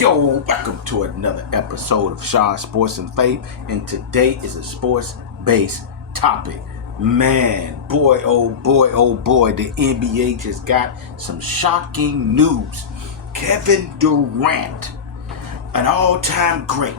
Yo, welcome to another episode of Shaw Sports and Faith, and today is a sports-based topic. Man, boy, oh boy, the NBA just got some shocking news. Kevin Durant, an all-time great,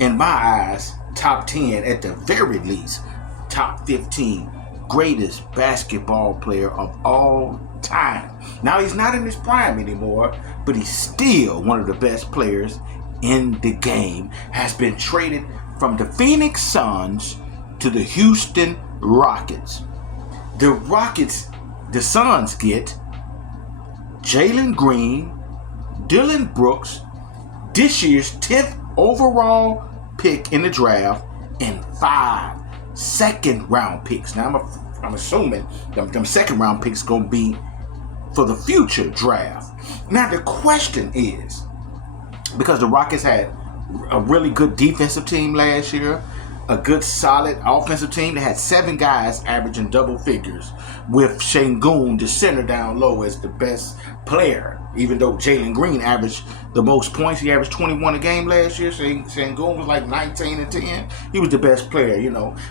in my eyes, top 10 at the very least, top 15 greatest basketball player of all time. Now, he's not in his prime anymore, but he's still one of the best players in the game. Has been traded from the Phoenix Suns to the Houston Rockets. The Suns get Jalen Green, Dillon Brooks, this year's 10th overall pick in the draft, and 5 second-round picks. Now, I'm assuming them second-round picks going to be for the future draft. Now, the question is, because the Rockets had a really good defensive team last year, a good solid offensive team, they had 7 guys averaging double figures, with Sengun, the center down low, as the best player. Even though Jalen Green averaged the most points, he averaged 21 a game last year. Sengun was like 19 and 10. He was the best player,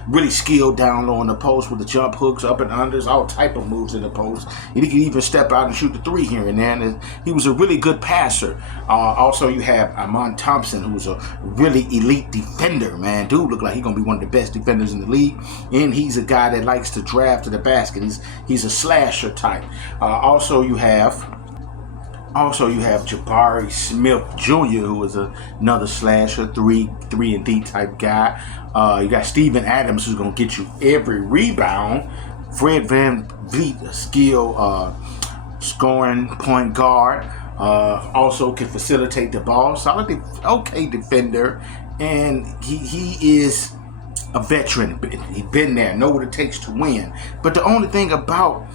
really skilled down low on the post with the jump hooks, up and unders, all type of moves in the post. He could even step out and shoot the 3 here and there. And he was a really good passer. Also, you have Amon Thompson, who's a really elite defender, man. Dude look like he's going to be one of the best defenders in the league. And he's a guy that likes to drive to the basket. He's a slasher type. Also, you have Jabari Smith Jr., who is another slasher, 3 and D type guy. You got Steven Adams, who's going to get you every rebound. Fred VanVleet, a skill scoring point guard. Also can facilitate the ball. Solid, okay defender. And he is a veteran. He's been there, know what it takes to win. But the only thing about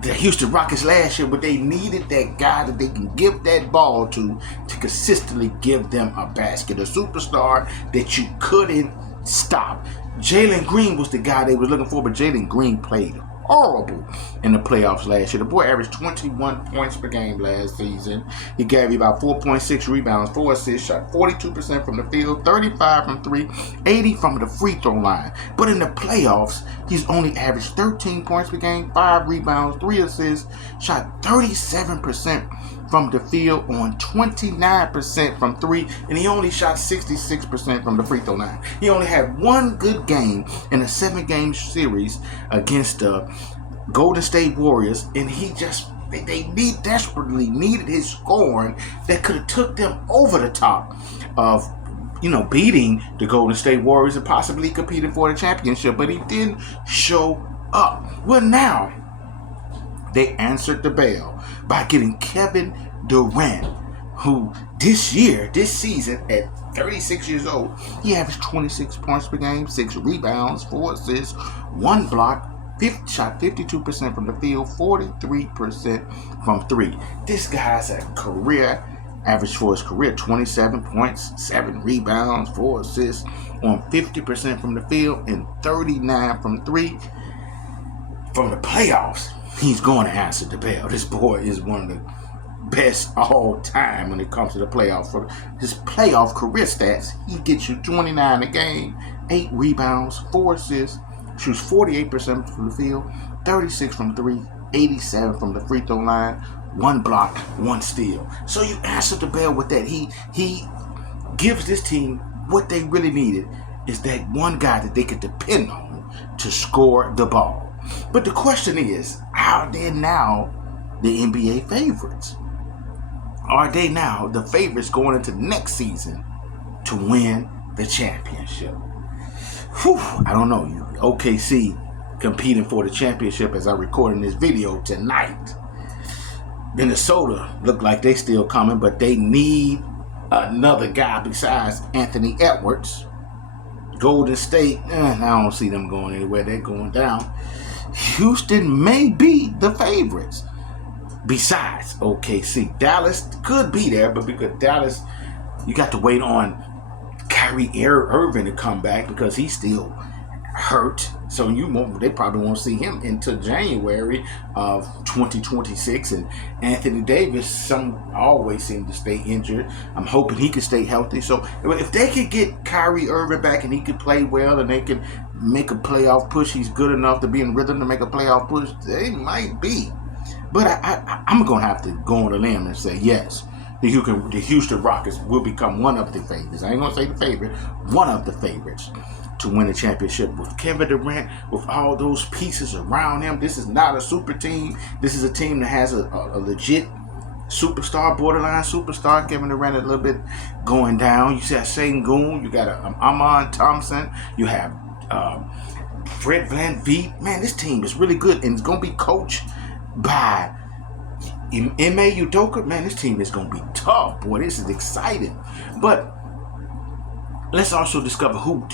the Houston Rockets last year, but they needed that guy that they can give that ball to consistently give them a basket, a superstar that you couldn't stop. Jalen Green was the guy they were looking for, but Jalen Green played horrible in the playoffs last year. The boy averaged 21 points per game last season. He gave you about 4.6 rebounds, 4 assists, shot 42% from the field, 35 from 3, 80 from the free throw line. But in the playoffs, he's only averaged 13 points per game, 5 rebounds, 3 assists, shot 37% from the field on 29% from 3, and he only shot 66% from the free throw line. He only had one good game in a 7-game series against the Golden State Warriors, and they desperately needed his scoring that could have took them over the top of beating the Golden State Warriors and possibly competing for the championship, but he didn't show up. Well, now they answered the bell by getting Kevin Durant, who this season, at 36 years old, he averaged 26 points per game, 6 rebounds, 4 assists, 1 block, shot 52% from the field, 43% from 3. This guy's a career average for his career, 27 points, 7 rebounds, 4 assists on 50% from the field and 39 from 3. From the playoffs, he's going to answer the bell. This boy is one of the best all time when it comes to the playoffs. For his playoff career stats, he gets you 29 a game, 8 rebounds, 4 assists, shoots 48% from the field, 36 from 3, 87 from the free throw line, 1 block, 1 steal. So you answer the bell with that. He gives this team what they really needed, is that one guy that they could depend on to score the ball. But the question is, are they now the NBA favorites? Are they now the favorites going into next season to win the championship? I don't know. OKC competing for the championship as I record in this video tonight. Minnesota look like they still coming, but they need another guy besides Anthony Edwards. Golden State, I don't see them going anywhere. They're going down. Houston may be the favorites besides OKC. Dallas could be there, but because Dallas, you got to wait on Kyrie Irving to come back because he's still hurt, so they probably won't see him until January of 2026. And Anthony Davis always seem to stay injured. I'm hoping he can stay healthy. So if they could get Kyrie Irving back and he could play well and they can make a playoff push, he's good enough to be in rhythm to make a playoff push, they might be. But I'm gonna have to go on a limb and say yes. The Houston Rockets will become one of the favorites. I ain't gonna say the favorite, one of the favorites to win the championship. With Kevin Durant, with all those pieces around him, this is not a super team. This is a team that has a legit superstar, borderline superstar. Kevin Durant a little bit going down. You got Sengun, you got Amon Thompson, you have Fred VanVleet. Man, this team is really good, and it's gonna be coached by Ime Udoka. Man, this team is gonna be tough, boy. This is exciting. But let's also discover who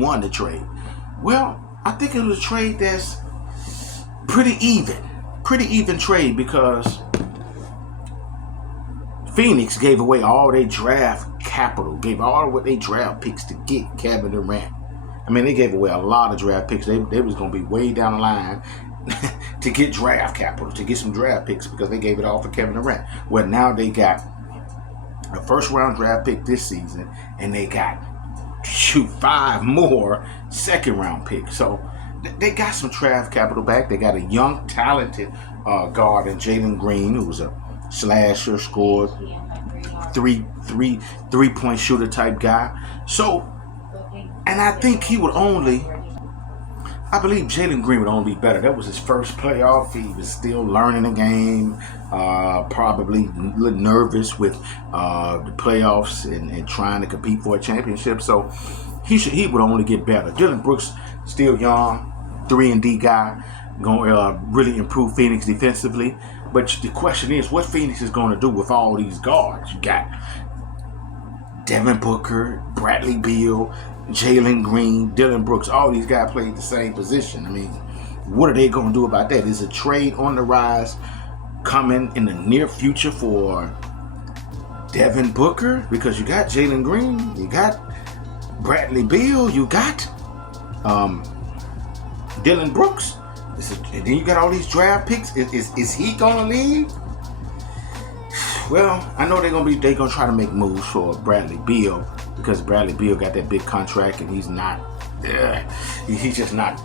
won the trade. Well, I think it was a trade that's pretty even trade, because Phoenix gave away all their draft capital, gave all of what they draft picks to get Kevin Durant. I mean, they gave away a lot of draft picks. They was gonna be way down the line to get draft capital, to get some draft picks, because they gave it all for Kevin Durant. Well, now they got a first-round draft pick this season, and they got 5 more second-round picks. So they got some draft capital back. They got a young, talented guard in Jalen Green, who was a slasher, scored three-point shooter type guy. So, and I think I believe Jalen Green would only be better. That was his first playoff. He was still learning the game, probably a little nervous with the playoffs and trying to compete for a championship. So he would only get better. Dylan Brooks, still young, 3-and-D guy, going to really improve Phoenix defensively. But the question is, what Phoenix is going to do with all these guards? You got Devin Booker, Bradley Beal, Jalen Green, Dylan Brooks. All these guys played the same position. I mean, what are they going to do about that? Is a trade on the rise coming in the near future for Devin Booker? Because you got Jalen Green, you got Bradley Beal, you got Dylan Brooks, and then you got all these draft picks. Is he going to leave? Well, I know they're gonna try to make moves for Bradley Beal, because Bradley Beal got that big contract and he's just not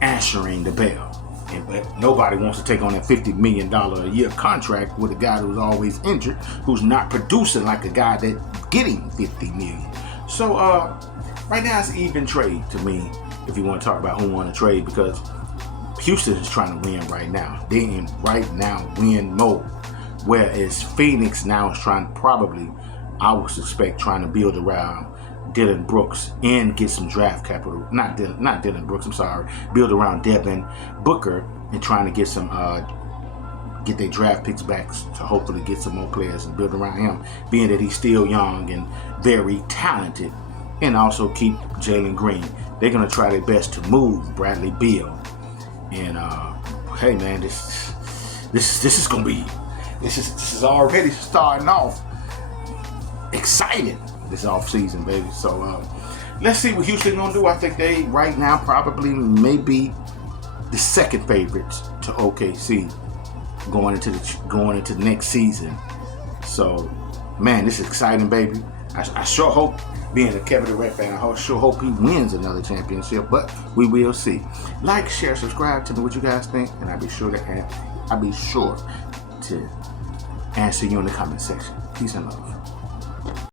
answering the bell. And nobody wants to take on that $50 million a year contract with a guy who's always injured, who's not producing like a guy that's getting $50 million. So right now it's even trade to me, if you want to talk about who won the trade, because Houston is trying to win right now. They're in right now win mode. Whereas Phoenix now is trying to build around Dylan Brooks and get some draft capital. Not Dylan Brooks, I'm sorry. Build around Devin Booker and trying to get some get their draft picks back to hopefully get some more players and build around him, being that he's still young and very talented, and also keep Jalen Green. They're gonna try their best to move Bradley Beal. And hey man, this is gonna be. This is already starting off exciting this off season, baby. So let's see what Houston gonna do. I think they right now probably may be the second favorites to OKC going into the next season. So man, this is exciting, baby. I sure hope, being a Kevin Durant fan, I sure hope he wins another championship, but we will see. Like, share, subscribe. Tell me what you guys think, and I'll be sure to answer you in the comment section. Peace and love.